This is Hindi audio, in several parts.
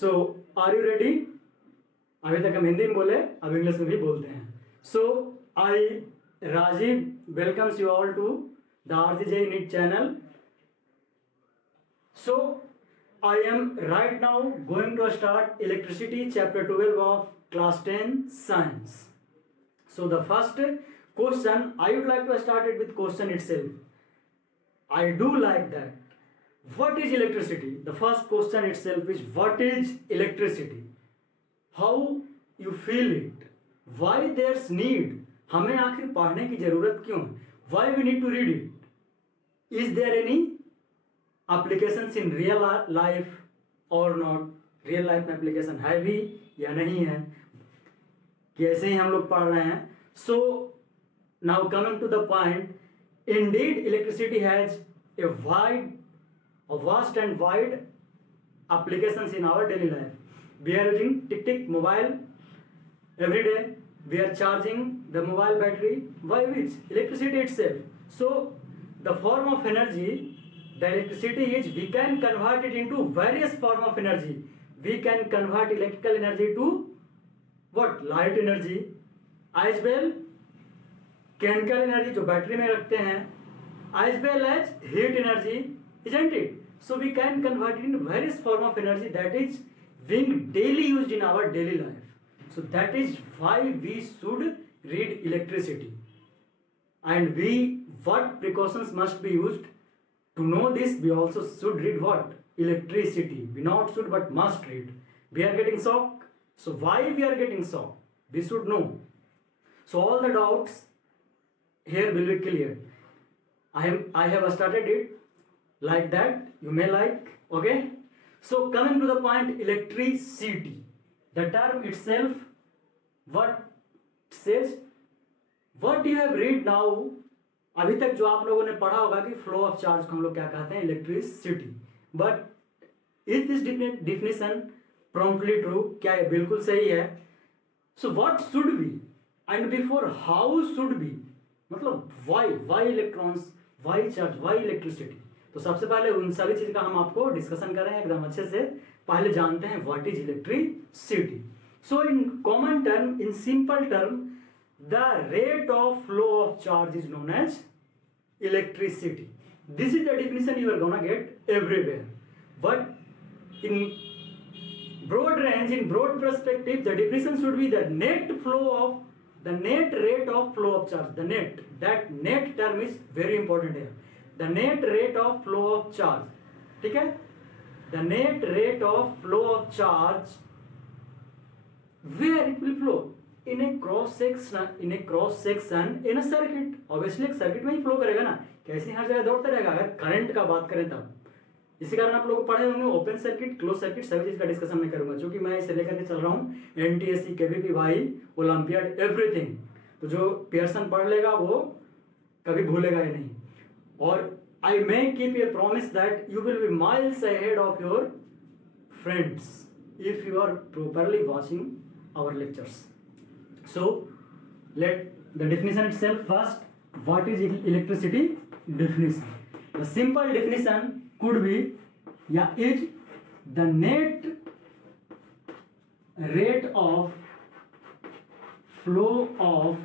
So are you ready? अभी तक हम हिंदी में बोले, अब इंग्लिश में भी बोलते हैं. So I Rajiv welcomes you all to the RJJ NEET channel. So I am right now going to start electricity chapter 12 of class 10 science. So the first question, I would like to start it with question itself. I do like that. What is electricity? The first question itself is what is electricity? How you feel it? Why there's need? हमें आखिर पढ़ने की जरूरत क्यों? Why we need to read it? Is there any applications in real life or not? Real life में application है भी या नहीं है? कैसे ही हम लोग पढ़ रहे हैं. So now coming to the point, indeed electricity has a vast and wide applications in our daily life. We are using tick mobile every day. We are charging the mobile battery by which? Electricity itself. So the form of energy, the electricity is, we can convert it into various form of energy. We can convert electrical energy to what? Light energy, as well chemical energy जो बैटरी में रखते हैं, as well as heat energy, isn't it? So we can convert it into various form of energy that is being daily used in our daily life. So that is why we should read electricity, and what precautions must be used to know this. We also should read what? Electricity. We not should but must read. We are getting shocked. So why we are getting shocked? We should know. So all the doubts here will be clear. I have started it like that. You may like. Okay. So coming to the point, electricity. The term itself, what says? What you have read now, अभी तक जो आप लोगों ने पढ़ा होगा कि फ्लो ऑफ चार्ज को हम लोग क्या कहते हैं? Electricity. But is this definition promptly true? क्या ये बिल्कुल सही है? So what should be and before how should be, मतलब why electrons, why charge, why electricity. तो सबसे पहले उन सभी चीज का हम आपको डिस्कशन कर रहे हैं एकदम अच्छे से. पहले जानते हैं what is electricity. So in common term, in simple term, the rate of flow of charge is known as electricity. This is the definition you are gonna get everywhere. But in broad range, in broad perspective, the definition should be the net rate of flow of charge. The net, that net term is very important here. The net rate of flow of charge. ठीक है? The net rate of flow of charge, where it will flow? In a cross section in a circuit. Obviously एक सर्किट में ही फ्लो करेगा ना, कैसे हर जगह दौड़ता रहेगा. अगर करंट का बात करें तब, इसी कारण आप लोग पढ़े होंगे ओपन सर्किट, क्लोज सर्किट, सभी चीज का डिस्कशन मैं करूंगा, क्योंकि मैं इसे लेकर के चल रहा हूँ NTSC, KVP, भाई, ओलंपियाड, एवरीथिंग. तो जो पियर्सन पढ़ लेगा वो कभी भूलेगा ही नहीं. और I may keep a promise that you will be miles ahead of your friends if you are properly watching our lectures. So let the definition itself first. What is electricity? Definition. The simple definition could be, is the net rate of flow of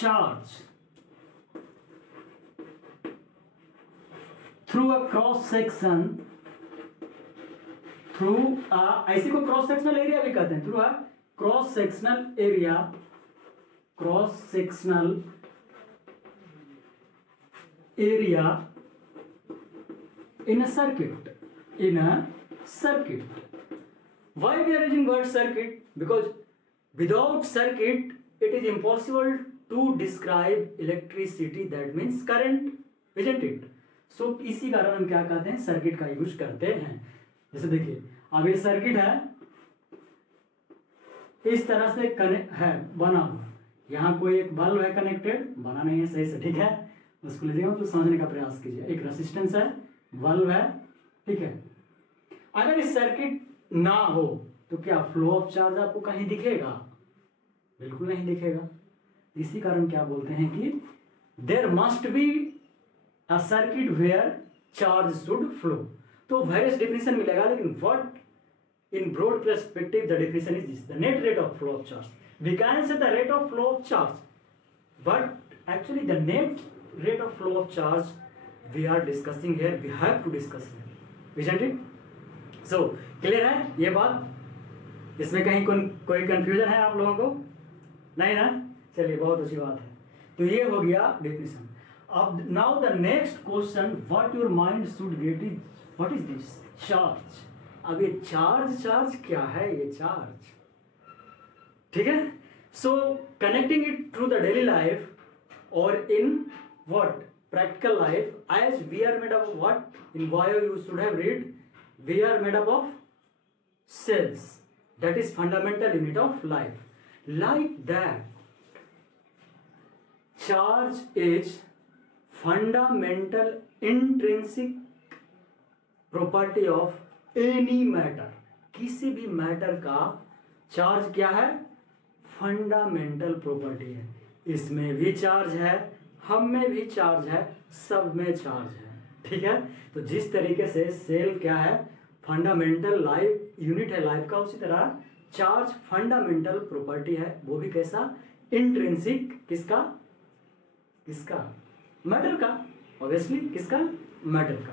charge through a cross section. Through ऐसी को क्रॉस सेक्शनल एरिया भी कहते हैं. Through a cross sectional area in a circuit. Why we are using word circuit? Because without circuit it is impossible to describe electricity, that means current, isn't it? So इसी कारण हम क्या कहते हैं? सर्किट का यूज करते हैं. जैसे देखिए, अब ये सर्किट है, इस तरह से कनेक्ट है, बना हुआ. यहाँ कोई एक बल्ब है कनेक्टेड, बना नहीं है सही से, ठीक है? उसको लीजिएगा तो समझने का प्रयास कीजिए. एक रेसिस्टेंस है, बल्ब है, ठीक है? अगर इस सर्किट ना हो तो क्या फ्लो ऑफ चार्ज आपको कहीं दिखेगा? बिल्कुल नहीं दिखेगा. इसी कारण क्या बोलते हैं कि there must be a circuit where charge should flow. तो वेरियस डेफिनेशन मिलेगा, लेकिन what in broad perspective the definition is this: the net rate of flow of charge. We can say the rate of flow of charge, but actually the net rate of flow of charge we are discussing here, we have to discuss here, isn't it? So clear है ये बात? इसमें कहीं कोई कंफ्यूजन है आप लोगों को? नहीं ना? चलिए, बहुत अच्छी बात है। तो ये हो गया डेफिनेशन। अब now the next question what your mind should get is what is this? Charge. अब ये चार्ज क्या है? ये चार्ज, ठीक है। So connecting it through the daily life और in what practical life, as we are made up of what, in bio you should have read, we are made up of cells, that is fundamental unit of life. Like that, charge is fundamental intrinsic property of any matter. किसी भी मैटर का चार्ज क्या है? फंडामेंटल प्रॉपर्टी है। इसमें भी चार्ज है, हम में भी चार्ज है, सब में चार्ज है, ठीक है। तो जिस तरीके से सेल क्या है? फंडामेंटल लाइफ यूनिट है लाइफ का, उसी तरह चार्ज फंडामेंटल प्रॉपर्टी है। वो भी कैसा? इंट्रिंसिक। किसका? मैटर का, ऑब्वियसली। किसका? मैटर का।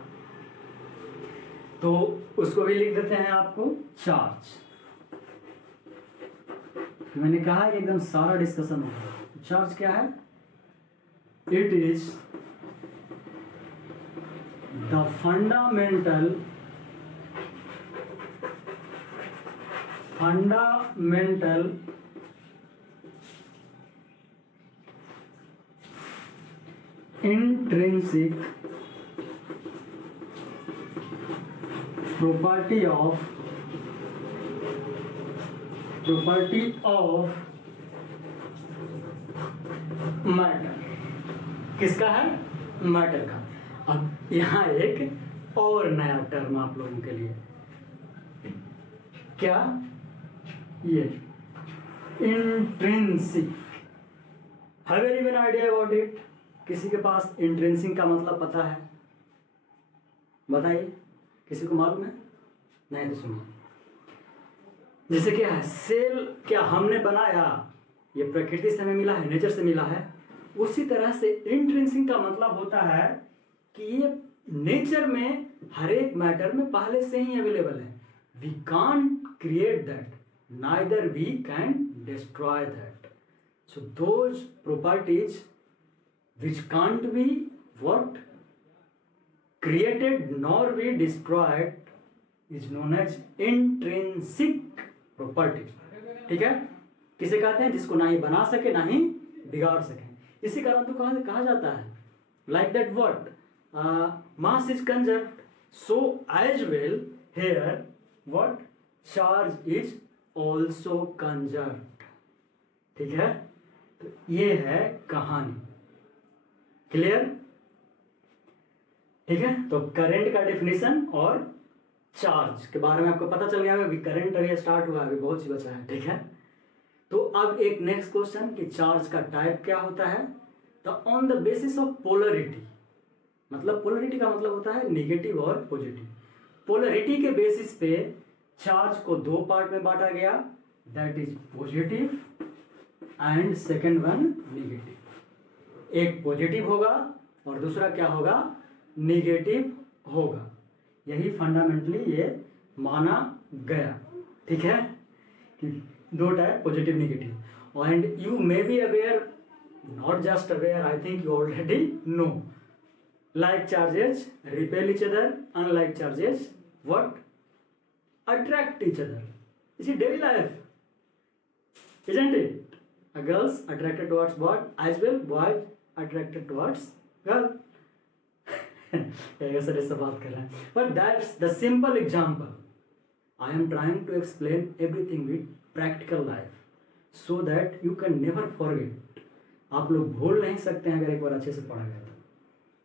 तो उसको भी लिख देते हैं आपको चार्ज। मैंने कहा कि एकदम सारा डिस्कशन होगा। चार्ज क्या है? It is the fundamental intrinsic property of matter. किसका है? मैटर का। अब यहाँ एक और नया टर्म आप लोगों के लिए, क्या? ये intrinsic. Have you any idea about it? किसी के पास इंट्रिंसिक का मतलब पता है? बताइए, किसी को मालूम है? नहीं तो सुनिए। जैसे क्या है? सेल क्या हमने बनाया? ये प्रकृति से हमें मिला है, नेचर से मिला है। उसी तरह से इंट्रिंसिक का मतलब होता है कि ये नेचर में हर एक मैटर में पहले से ही अवेलेबल है। We can't create that, neither we can destroy that. So those properties which can't be what created nor be destroyed is known as intrinsic properties. ठीक है? किसे कहते हैं? जिसको ना ही बना सके ना ही बिगाड़ सके। इसी कारण तो कहा जाता है like that what mass is conserved, so as well here what charge is also conserved। ठीक है? तो ये है कहानी। क्लियर? ठीक है। तो करंट का डेफिनेशन और चार्ज के बारे में आपको पता चल गया। अभी करंट अभी स्टार्ट हुआ, अभी बहुत सी बचा है, ठीक है। तो अब एक नेक्स्ट क्वेश्चन कि चार्ज का टाइप क्या होता है? तो on the basis of polarity, मतलब पोलरिटी का मतलब होता है नेगेटिव और पॉजिटिव। पोलरिटी के बेसिस पे चार्ज को दो पार्ट में बांटा गया, that is positive and second one negative. एक पॉजिटिव होगा और दूसरा क्या होगा? नेगेटिव होगा। यही फंडामेंटली ये माना गया, ठीक है, कि दो type positive negative. And you may be aware, not just aware, I think you already know, like charges repel each other, unlike charges what attract each other. It's daily life, isn't it? A girls attracted towards boy, as well boys attracted towards girl. ऐसे बात कर रहे हैं, but that's the simple example. I am trying to explain everything with practical life so that you can never forget. आप लोग भूल नहीं सकते हैं अगर एक बार अच्छे से पढ़ा गया तो,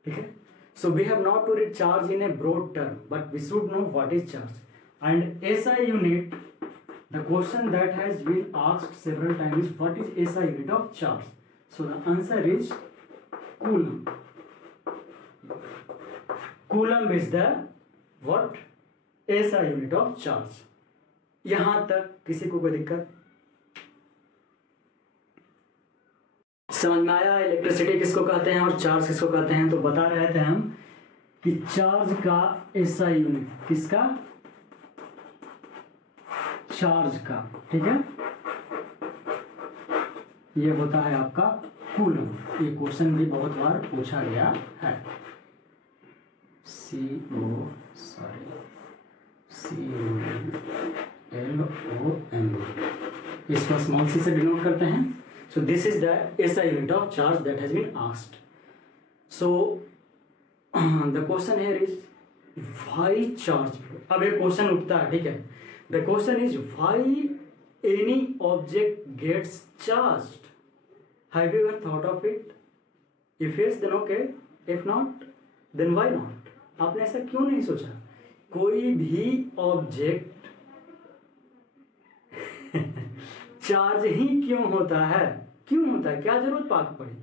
ठीक है। So we have not to read charge in a broad term, but we should know what is charge. And SI unit, the question that has been asked several times is what is SI unit of charge? So the answer is coulomb. Coulomb is the what SI unit of charge. यहां तक किसी को कोई दिक्कत समझ में आया? इलेक्ट्रिसिटी किसको कहते हैं और चार्ज किसको कहते हैं? तो बता रहे थे हम कि चार्ज का एसआई यूनिट, किसका? चार्ज का, ठीक है, ये होता है आपका कूलम। ये क्वेश्चन भी बहुत बार पूछा गया है। COLOM, इसको स्मॉल सी से डिनोट करते हैं। So this is the SI unit of charge that has been asked. So the question here is why charge. अब एक क्वेश्चन उठता है, ठीक है, the question is why any object gets charged? Have you ever thought of it? If yes, then okay. If not, then why not? आपने ऐसा क्यों नहीं सोचा? कोई भी ऑब्जेक्ट चार्ज ही क्यों होता है? क्यों होता है? क्या जरूरत पड़ी?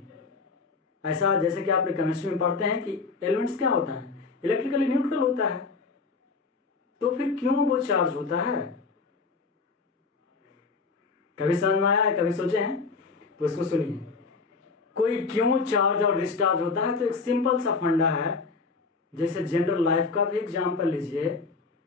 ऐसा जैसे कि आपने केमिस्ट्री में पढ़ते हैं कि एलिमेंट्स क्या होता है? इलेक्ट्रिकली न्यूट्रल होता है। तो फिर क्यों वो चार्ज होता है? कभी समझ में आया है? कभी सोचे हैं? तो इसको सुनिए। कोई क्यों चार्ज और डिस्चार्ज होता है? तो एक सिंपल सा फंडा है। जैसे जनरल लाइफ का भी एग्जांपल लीजिए।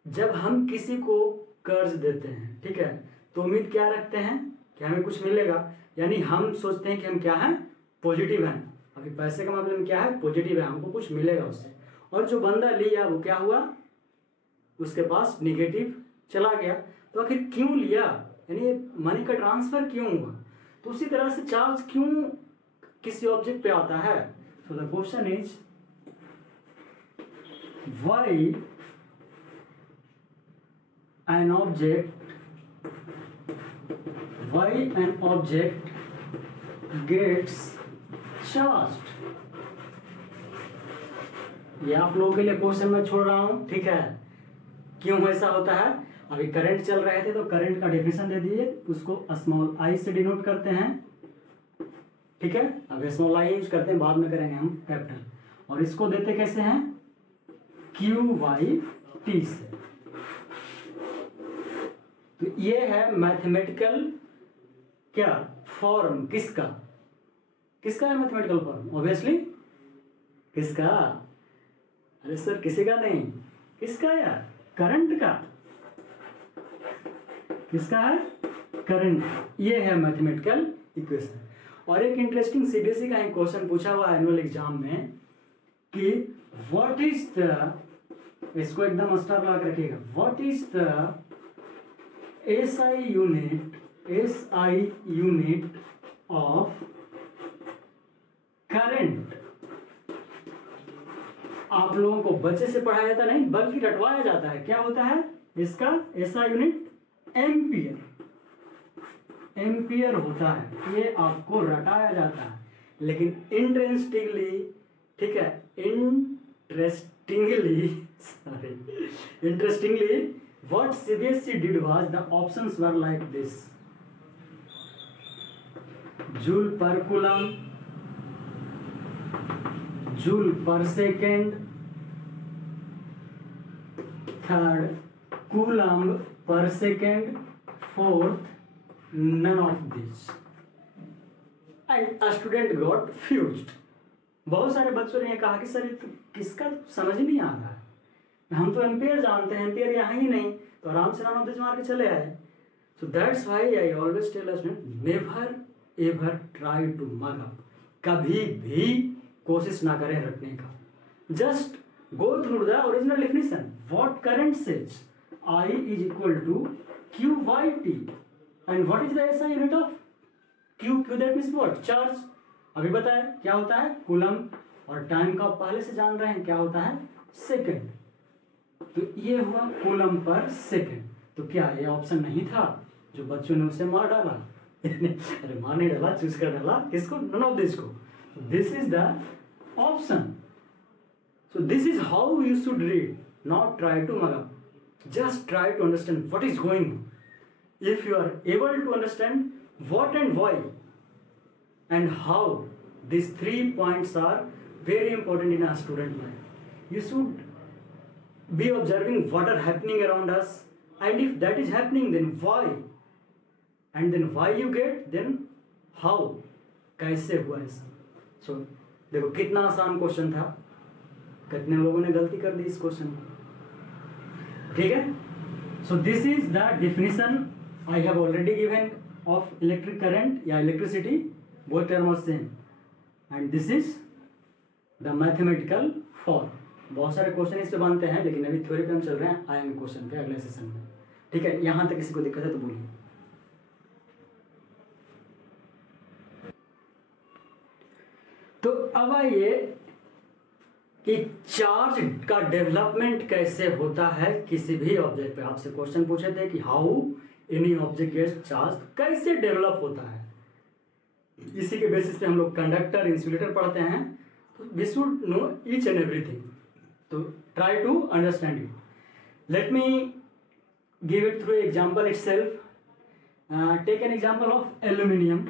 जब हम किसी को कर्ज देते हैं, ठीक है, तो उम्मीद क्या रखते हैं कि हमें कुछ मिलेगा। यानी हम सोचते हैं कि हम क्या हैं? पॉजिटिव हैं। अभी पैसे का मामले में क्या है? पॉजिटिव है, हमको कुछ मिलेगा उससे। और जो बंदा लिया वो क्या हुआ? उसके पास निगेटिव चला गया। तो आखिर क्यों लिया? यानी मनी का ट्रांसफर क्यों हुआ? तो उसी तरह से चार्ज क्यों किसी ऑब्जेक्ट पे आता है? So the question is why an object gets charged. ये आप लोगों के लिए क्वेश्चन मैं छोड़ रहा हूं, ठीक है। क्यों ऐसा होता है? अभी करंट चल रहे थे तो करंट का डेफिनेशन दे दिए, उसको स्मॉल आई से डिनोट करते हैं, ठीक है। अब स्मॉल आई यूज करते हैं, बाद में करेंगे हम कैपिटल। और इसको देते कैसे हैं? QT से। तो ये है मैथमेटिकल क्या फॉर्म? किसका है मैथमेटिकल फॉर्म? ऑब्वियसली किसका? अरे सर किसी का नहीं, किसका यार? करंट का। किसका है? करंट। ये है मैथमेटिकल इक्वेशन। और एक इंटरेस्टिंग सीबीएसई का एक क्वेश्चन पूछा हुआ एनुअल एग्जाम में कि व्हाट इज द, इसको एकदम स्टार लगा के रखिएगा, what is the SI unit of current. आप लोगों को बच्चे से पढ़ाया जाता नहीं बल्कि रटवाया जाता है। क्या होता है इसका एसआई यूनिट? एम्पियर होता है। ये आपको रटाया जाता है। लेकिन इंटरेस्टिंगली, ठीक है, interestingly what CBSE did was the options were like this: joule पर कूलम, जूल पर second, third coulomb per second, fourth none of this, and a student got fused। बहुत सारे बच्चों ने कहा कि सर तो किसका समझ नहीं आ रहा है, हम तो एम्पियर जानते हैं, एम्पियर यहाँ ही नहीं, तो आराम से none of this मार के चले आए। So that's why I always tell a student never ever try to mug up। कभी भी कोशिश ना करें रटने का। Just go through the original definition। What current says? I is equal to QT। And what is the SI unit of Q? That means what? Charge। अभी बताया क्या होता है? कूलम। और टाइम का पहले से जान रहे हैं क्या होता है? सेकंड। तो ये हुआ कूलम पर सेकंड। तो क्या ये ऑप्शन नहीं था जो बच्चों ने उसे मार डाला? अरे मार नहीं डाला, चूज कर डाला। किसको? नन ऑफ दिस को। This is the option. So this is how you should read, not try to mug up. Just try to understand what is going on. If you are able to understand what and why and how, these 3 points are very important in a student life. You should be observing what are happening around us, and if that is happening then why, and then why you get, then how, कैसे हुआ ऐसा. सो देखो कितना आसान क्वेश्चन था, कितने लोगों ने गलती कर दी इस क्वेश्चन में. ठीक है. So this is the definition I have already given of electric current या electricity, both term are same, and this is the mathematical form. बहुत सारे क्वेश्चन इस पे बनते हैं, लेकिन अभी थ्योरी पे हम चल रहे हैं, आएंगे क्वेश्चन पे अगले सेशन में. ठीक है, यहाँ तक किसी को दिक्कत है तो बोलिए. तो अब आइए कि चार्ज का डेवलपमेंट कैसे होता है किसी भी ऑब्जेक्ट पे. आपसे क्वेश्चन पूछे थे कि how any object gets charge, कैसे डेवलप होता है. इसी के बेसिस पे हम लोग कंडक्टर, इंसुलेटर पढ़ते हैं. तो we should know each and everything. तो try to understand it. Let me give it through example itself. Take an example of aluminium.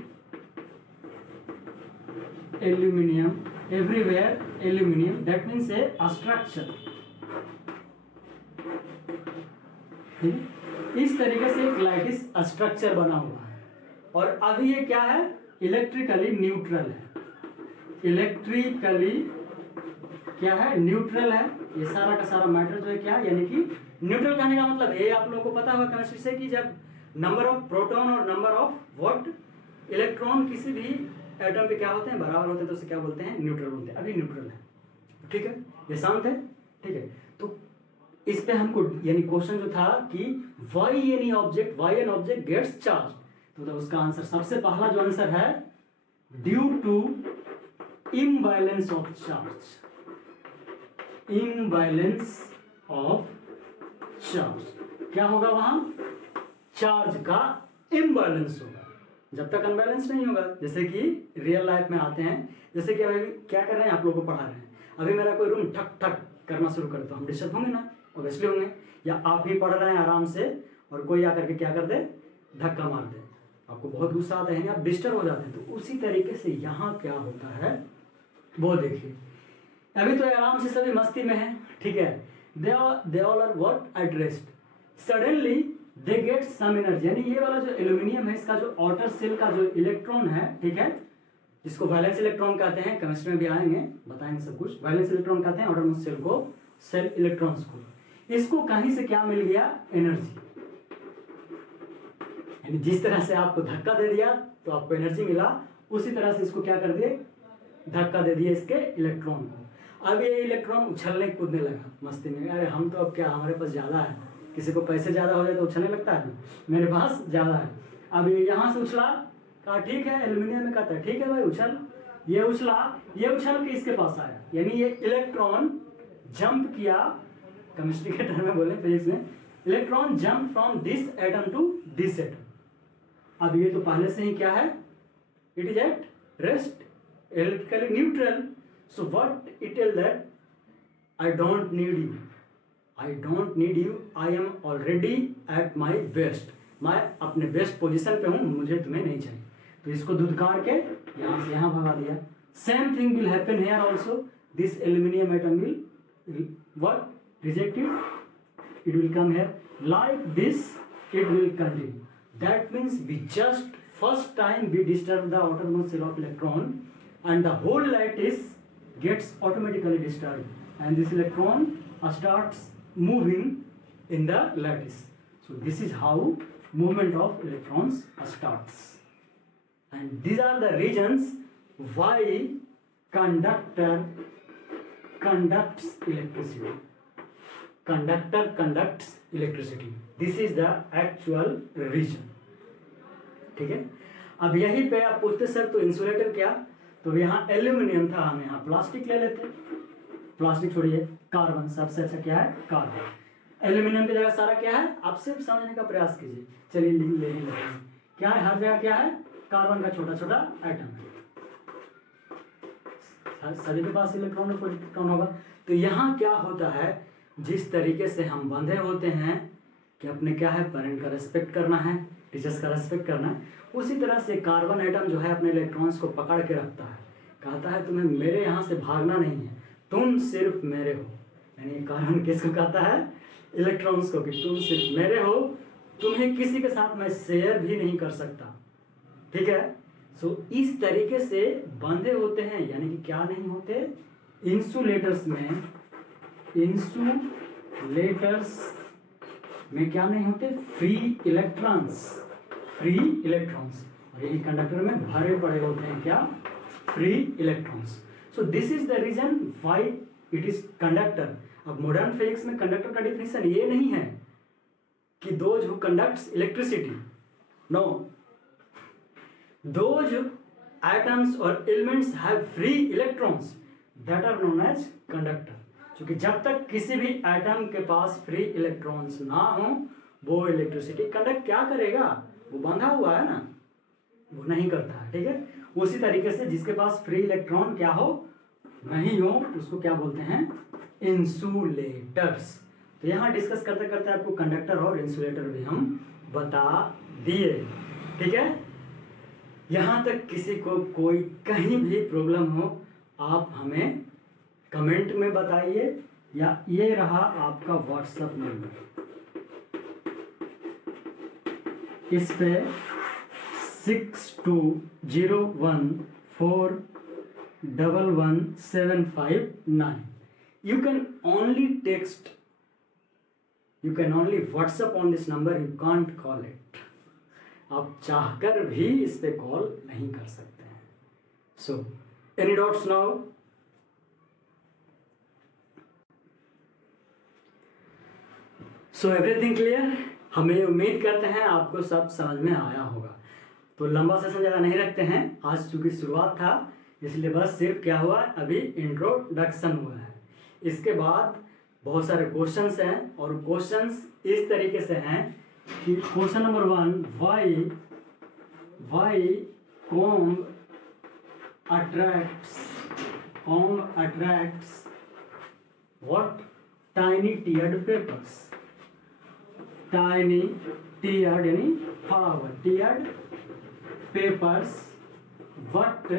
Aluminium, everywhere aluminium, that means a structure. इस तरीके से एक लाइटिस स्ट्रक्चर बना हुआ है, और अभी ये क्या है, इलेक्ट्रिकली न्यूट्रल है. इलेक्ट्रिकली क्या है, न्यूट्रल है. ये सारा का सारा मैटर जो है क्या, यानी कि न्यूट्रल कहने का मतलब ये आप लोगों को पता होगा केमिस्ट्री से कि जब नंबर ऑफ प्रोटॉन और नंबर ऑफ व्हाट इलेक्ट्रॉन किसी भी एटम पे क्या होते हैं, बराबर होते हैं, तो उसे क्या बोलते हैं, न्यूट्रल बोलते हैं. अभी न्यूट्रल है. ठीक है, ये शांत है. ठीक है, तो इस पे हमको यानी क्वेश्चन जो था कि why any object, why an object gets charge, तो उसका आंसर सबसे पहला जो आंसर है, due to imbalance of charge. Imbalance of charge क्या होगा, वहां चार्ज का इम्बैलेंस होगा. जब तक अनबैलेंस नहीं होगा, जैसे कि रियल लाइफ में आते हैं, जैसे कि अभी क्या कर रहे हैं, आप लोगों को पढ़ा रहे हैं. अभी मेरा कोई रूम ठक ठक करना शुरू करता तो हम डिस्टर्ब होंगे ना, ऑब्वियसली होंगे. या आप ही पढ़ रहे हैं आराम से और कोई आकर के क्या कर दे, धक्का मार दे, आपको बहुत गुस्सा आता है, आप डिस्टर्ब हो जाते हैं. तो उसी तरीके से यहाँ क्या होता है वो देखिए. अभी तो आराम से सभी मस्ती में है. ठीक है, they all are what at rest. Suddenly they get some energy, यानी ये वाला जो एल्यूमिनियम है, इसका जो आउटर सेल का जो इलेक्ट्रॉन है, ठीक है, जिसको वैलेंस इलेक्ट्रॉन कहते हैं, केमिस्ट्री में भी आएंगे, बताएंगे सब कुछ. वैलेंस इलेक्ट्रॉन कहते हैं आउटर मोस्ट सेल को, सेल इलेक्ट्रॉन्स को. इसको कहीं से क्या मिल गया, एनर्जी. यानी जिस तरह से आपको धक्का दे दिया तो आपको एनर्जी मिला, उसी तरह से इसको क्या कर दिए, धक्का दे दिया इसके इलेक्ट्रॉन को. अब ये इलेक्ट्रॉन उछलने कूदने लगा मस्ती में. अरे हम तो अब क्या, हमारे पास ज़्यादा है. किसी को पैसे ज़्यादा हो जाए तो उछलने लगता है ना, मेरे पास ज़्यादा है. अब ये यहाँ से उछला, कहा ठीक है, एल्यूमिनियम में कहता है ठीक है भाई उछल. ये उछला, ये उछल के इसके पास आया, यानी ये इलेक्ट्रॉन जंप किया. केमिस्ट्री के टर्म में बोले, फिजिक्स में, electron jump from this atom to this atom. अब ये तो पहले से ही क्या है, it is at rest, electrically neutral. So what it tell that, I don't need you, I don't need you, I am already at my best. मैं अपने बेस्ट पोजीशन पे हूँ, मुझे तुम्हें नहीं चाहिए. तो इसको धुतकार के यहाँ से यहाँ भगा दिया. Same thing will happen here also. This aluminium atom will what rejected, it will come here like this, it will continue. That means we just first time we disturb the outermost cell of electron and the whole lattice gets automatically disturbed, and this electron starts moving in the lattice. So this is how movement of electrons starts, and these are the reasons why conductor conducts electricity. Conductor conducts electricity. This is the actual reason. ठीक है. अब यहीं पे आप पूछते सर तो इंसुलेटर क्या, तो यहाँ एल्यूमिनियम था, हम यहाँ प्लास्टिक ले लेते. प्लास्टिक छोड़िए, कार्बन सबसे अच्छा क्या है, कार्बन. एल्यूमिनियम की जगह सारा क्या है, आप सिर्फ समझने का प्रयास कीजिए. चलिए ले लेते हैं, क्या है, हर जगह क्या है, कार्बन का छोटा छोटा एटम है. सभी के पास इलेक्ट्रॉन और प्रोटॉन होगा. तो यहाँ क्या होता है, जिस तरीके से हम बंधे होते हैं कि अपने क्या है, पेरेंट का रेस्पेक्ट करना है, टीचर्स का रेस्पेक्ट करना है, उसी तरह से कार्बन एटम जो है अपने इलेक्ट्रॉन्स को पकड़ के रखता है. कहता है तुम्हें मेरे यहाँ से भागना नहीं है, तुम सिर्फ मेरे हो. यानी कारण किसको कहता है? इलेक्ट्रॉन्स को, कि तुम सिर्फ मेरे हो, तुम्हें किसी के साथ मैं शेयर भी नहीं कर सकता। ठीक है, सो इस तरीके से बंधे होते हैं, यानी कि क्या नहीं होते? इंसुलेटर्स में क्या नहीं होते? Free electrons. और यही कंडक्टर में भरे पड़े होते हैं क्या? Free electrons. So this is the reason why it is conductor. अब मॉडर्न फिजिक्स में कंडक्टर का डिफिनेशन ये नहीं है कि those who conducts electricity, no, those atoms और elements have free electrons that are known as conductor. क्योंकि जब तक किसी भी एटम के पास फ्री इलेक्ट्रॉन्स ना हो, वो इलेक्ट्रिसिटी कंडक्ट क्या करेगा? वो बंधा हुआ है ना, वो नहीं करता है। ठीक है, उसी तरीके से जिसके पास फ्री इलेक्ट्रॉन क्या हो? नहीं हो, उसको क्या बोलते हैं? इंसुलेटर्स। तो यहाँ डिस्कस करते करते आपको कंडक्टर और इंसुलेटर भी हम बता दिए। ठीक है, यहाँ तक किसी को कोई कहीं भी प्रॉब्लम हो, आप हमें कमेंट में बताइए, या ये रहा आपका व्हाट्सएप नंबर, इस पे 6201411759। You can only text, you can only WhatsApp on this number, you can't call it. आप चाहकर भी इस पे कॉल नहीं कर सकते हैं। So, any doubts now? So everything clear? हमें उम्मीद करते हैं आपको सब समझ में आया होगा। तो लंबा सेशन ज़्यादा नहीं रखते हैं, आज चूँकि शुरुआत था इसलिए बस सिर्फ क्या हुआ, अभी इंट्रोडक्शन हुआ है। इसके बाद बहुत सारे क्वेश्चंस हैं, और क्वेश्चंस इस तरीके से हैं कि question number 1, why comb attracts what? Tiny teared papers. Tiny teared यानी flower, teared papers, but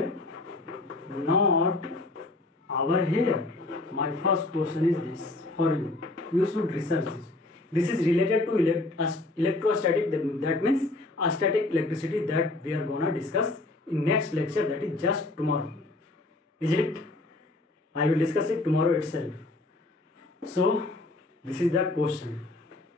not our hair. My first question is this for you. You should research this. This is related to electrostatic. That means static electricity that we are gonna discuss in next lecture. That is just tomorrow. Is it? I will discuss it tomorrow itself. So this is the question.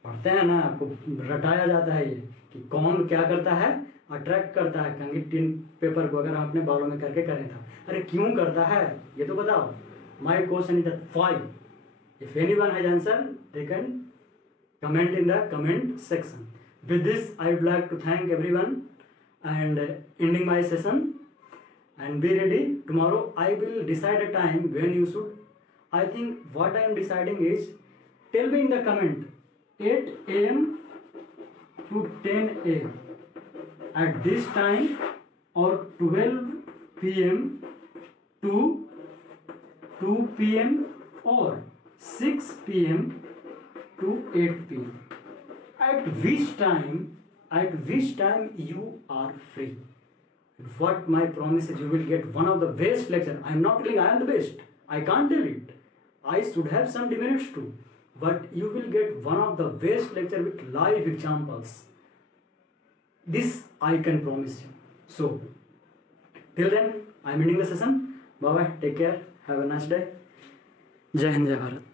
पढ़ते हैं ना, आपको रटाया जाता है ये कि कौन क्या करता है? अट्रैक्ट करता है कंघी टिन पेपर को। अगर आपने बालों में करके करें था, अरे क्यों करता है ये तो बताओ। My question is that why. If anyone has answer they can comment in the comment section. With this I would like to thank everyone and ending my session and be ready. Tomorrow I will decide a time when you should, I think what I am deciding is, tell me in the comment 8 AM to 10 AM at this time, or 12 PM to 2 PM, or 6 PM to 8 PM. At which time you are free. What my promise is, you will get one of the best lecture. I am not telling I am the best. I can't tell it. I should have some demerits too. But you will get one of the best lecture with live examples. This I can promise you. So, till then, I am ending the session. Bye bye. Take care. Have a nice day. Jai Hind, Jai Bharat.